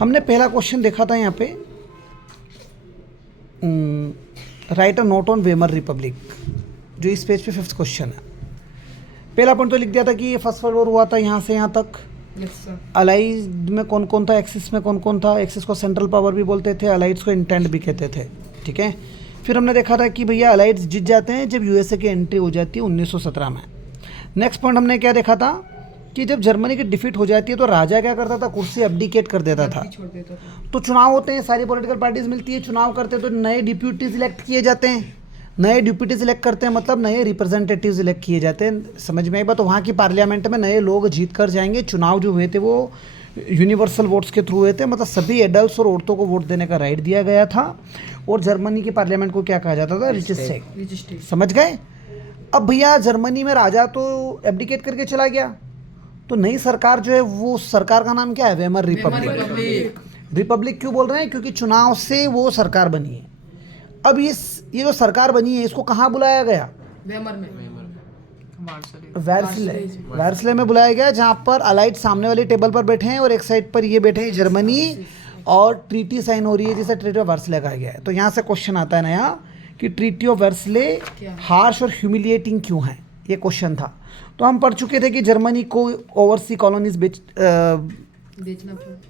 हमने पहला क्वेश्चन देखा था यहाँ पे, right a note on Weimar Republic, जो इस पेज पे 5th क्वेश्चन है। पहला पॉइंट तो लिख दिया था कि ये फर्स्ट वर्ल्ड वॉर हुआ था यहाँ से यहाँ तक। अलाइज में कौन कौन था, एक्सिस में कौन कौन था। एक्सिस को सेंट्रल पावर भी बोलते थे, अलाइड्स को इंटेंट भी कहते थे, ठीक है। फिर हमने देखा था कि भैया अलाइड्स जीत जाते हैं जब यूएसए की एंट्री हो जाती है 1917 में। नेक्स्ट पॉइंट हमने क्या देखा था कि जब जर्मनी की डिफीट हो जाती है तो राजा क्या करता था, कुर्सी अब्डिकेट कर देता था। तो चुनाव होते हैं, सारी पॉलिटिकल पार्टीज मिलती है, चुनाव करते हैं, तो नए डिप्यूटीज इलेक्ट किए जाते हैं। नए डिप्यूटीज इलेक्ट करते हैं मतलब नए रिप्रेजेंटेटिव्स इलेक्ट किए जाते हैं। समझ में आई बात। तो वहाँ की पार्लियामेंट में नए लोग जीत कर जाएंगे। चुनाव जो हुए थे वो यूनिवर्सल वोट्स के थ्रू हुए थे, मतलब सभी एडल्ट्स और औरतों को वोट देने का राइट दिया गया था। और जर्मनी की पार्लियामेंट को क्या कहा जाता था, रिजिस्टेग। समझ गए। अब भैया जर्मनी में राजा तो एब्डिकेट करके चला गया, तो नई सरकार जो है वो सरकार का नाम क्या है, वेमर रिपब्लिक। रिपब्लिक क्यों बोल रहे हैं, क्योंकि चुनाव से वो सरकार बनी है। अब ये जो सरकार बनी है इसको कहाँ बुलाया गया, वर्सले में बुलाया गया, जहाँ पर अलाइड सामने वाली टेबल पर बैठे हैं और एक साइड पर ये बैठे हैं जर्मनी, और ट्रीटी साइन हो रही है जिसे ट्रीटी ऑफ वर्सले कहा गया है। तो यहाँ से क्वेश्चन आता है नया कि ट्रीटी ऑफ वर्सले हार्श और ह्यूमिलिएटिंग क्यों है, ये क्वेश्चन था। तो हम पढ़ चुके थे कि जर्मनी को ओवरसी कॉलोनीज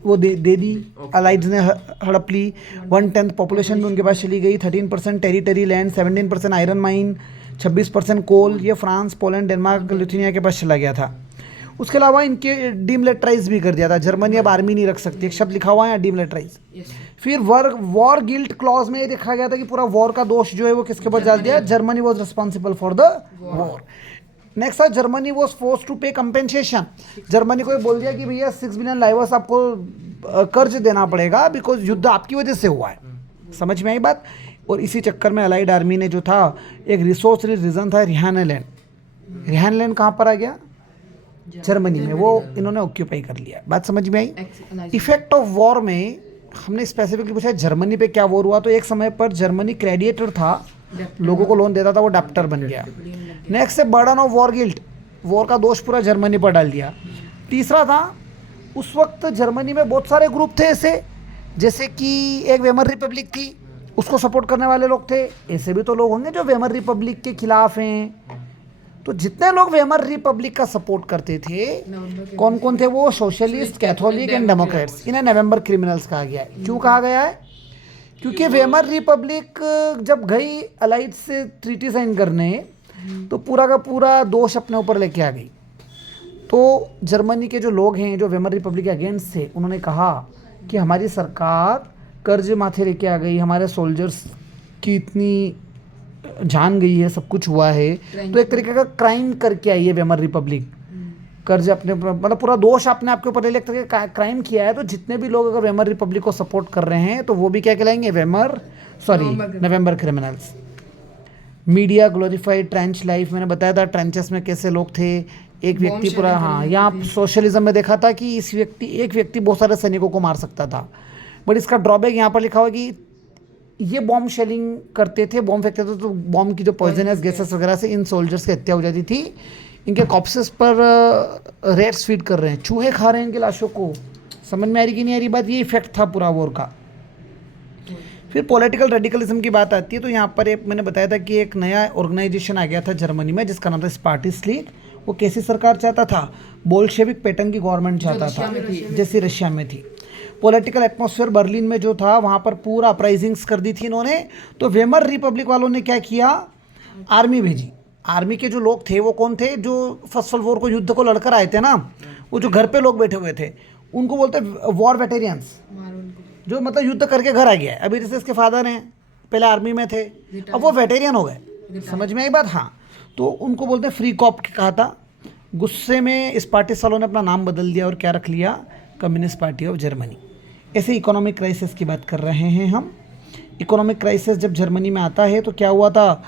वो दे दी, अलाइड्स ने हड़प ली। 1/10 पॉपुलेशन भी उनके पास चली गई, 13% टेरिटरी लैंड, 17% आयरन माइन, 26% कोल, ये फ्रांस, पोलैंड, डेनमार्क, लिथुनिया के पास चला गया था। उसके अलावा इनके डीमिलिटराइज भी कर दिया था। जर्मनी अब आर्मी नहीं रख सकती, एक शब्द लिखा हुआ है डीमिलिटराइज। फिर वॉर गिल्ट क्लॉज में ये देखा गया था कि पूरा वॉर का दोष जो है वो किसके ऊपर डाल दिया, Germany was responsible for the war. Next है जर्मनी वॉज फोर्स टू पे कंपेंसेशन। जर्मनी को ये बोल दिया कि भैया 6 बिलियन लाइवर्स आपको कर्ज देना पड़ेगा, बिकॉज युद्ध आपकी वजह से हुआ है। समझ में आई बात। और इसी चक्कर में अलाइड आर्मी ने जो था, एक रिसोर्स रीजन था रिहानलैंड। रिहानलैंड कहाँ पर आ गया, जर्मनी में, वो इन्होंने ऑक्यूपाई कर लिया। बात समझ में आई। इफेक्ट ऑफ वॉर में हमने स्पेसिफिकली पूछा जर्मनी पे क्या वॉर हुआ, तो एक समय पर जर्मनी क्रेडिएटर था, लोगों को लोन देता था, वो डेप्टर बन गया। नेक्स्ट है burden of war guilt, war का दोष पूरा जर्मनी पर डाल दिया। तीसरा था उस वक्त जर्मनी में बहुत सारे ग्रुप थे ऐसे, जैसे कि एक वेमर रिपब्लिक थी, उसको सपोर्ट करने वाले लोग थे। ऐसे भी तो लोग होंगे जो वेमर रिपब्लिक के खिलाफ हैं। तो जितने लोग वेमर रिपब्लिक का सपोर्ट करते थे कौन कौन थे, वो सोशलिस्ट, कैथोलिक एंड डेमोक्रेट्स। इन्हें नवंबर क्रिमिनल्स कहा गया है। क्यों कहा गया है, क्योंकि वेमर रिपब्लिक जब गई अलाइड से ट्रीटी साइन करने, तो पूरा का पूरा दोष अपने ऊपर लेके आ गई। तो जर्मनी के जो लोग हैं जो वेमर रिपब्लिक के अगेंस्ट थे, उन्होंने कहा कि हमारी सरकार कर्ज माथे लेके आ गई, हमारे सोल्जर्स की इतनी जान गई है, सब कुछ हुआ है, तो एक तरीके का क्राइम करके आई है वेमर रिपब्लिक। कर्ज अपने मतलब पूरा दोष अपने आप के ऊपर ले लेकर के क्राइम किया है। तो जितने भी लोग अगर वेमर रिपब्लिक को सपोर्ट कर रहे हैं तो वो भी क्या कहलाएंगे, November criminals. Media glorified trench life, मैंने बताया था ट्रेंचेस में कैसे लोग थे। एक व्यक्ति पूरा, हाँ, यहाँ सोशलिज्म में देखा था कि एक व्यक्ति बहुत सारे सैनिकों को मार सकता था। बट इसका ड्रॉबैक यहाँ पर लिखा हुआ कि ये बॉम्ब शेलिंग करते थे, बॉम्ब फेंकते थे, तो बॉम्ब की जो पॉइजनस गैसेस वगैरह से इन सोल्जर्स की हत्या हो जाती थी। इनके कॉप्सेस पर रेट्स फीड कर रहे हैं, चूहे खा रहे हैं इनकी लाशों को। समझ में आ रही कि नहीं आ रही बात। ये इफेक्ट था पूरा वॉर का। फिर पॉलिटिकल रेडिकलिज्म की बात आती है, तो यहाँ पर एक मैंने बताया था कि एक नया ऑर्गेनाइजेशन आ गया था जर्मनी में जिसका नाम था स्पार्टिस्ट लीग। वो कैसी सरकार चाहता था, बोल्शेविक पैटर्न की गवर्नमेंट चाहता था, जैसे रशिया में थी। पॉलिटिकल एटमॉस्फेयर बर्लिन में जो था वहाँ पर पूरा अपराइजिंग्स कर दी थी इन्होंने। तो वेमर रिपब्लिक वालों ने क्या किया, आर्मी भेजी। आर्मी के जो लोग थे वो कौन थे, जो फर्स्ट वर्ल्ड वॉर को युद्ध को लड़कर आए थे ना, वो जो घर पे लोग बैठे हुए थे उनको बोलते वॉर वेटेरियंस, जो मतलब युद्ध करके घर आ गया है। अभी जैसे इसके फादर हैं पहले आर्मी में थे, अब वो वेटेरियन हो गए। समझ में आई बात। हाँ, तो उनको बोलते हैं फ्री कॉप कहा था। गुस्से में स्पार्टिस्ट वालों ने अपना नाम बदल दिया और क्या रख लिया, कम्युनिस्ट पार्टी ऑफ जर्मनी। ऐसे इकोनॉमिक क्राइसिस की बात कर रहे हैं हम। इकोनॉमिक क्राइसिस जब जर्मनी में आता है तो क्या हुआ था,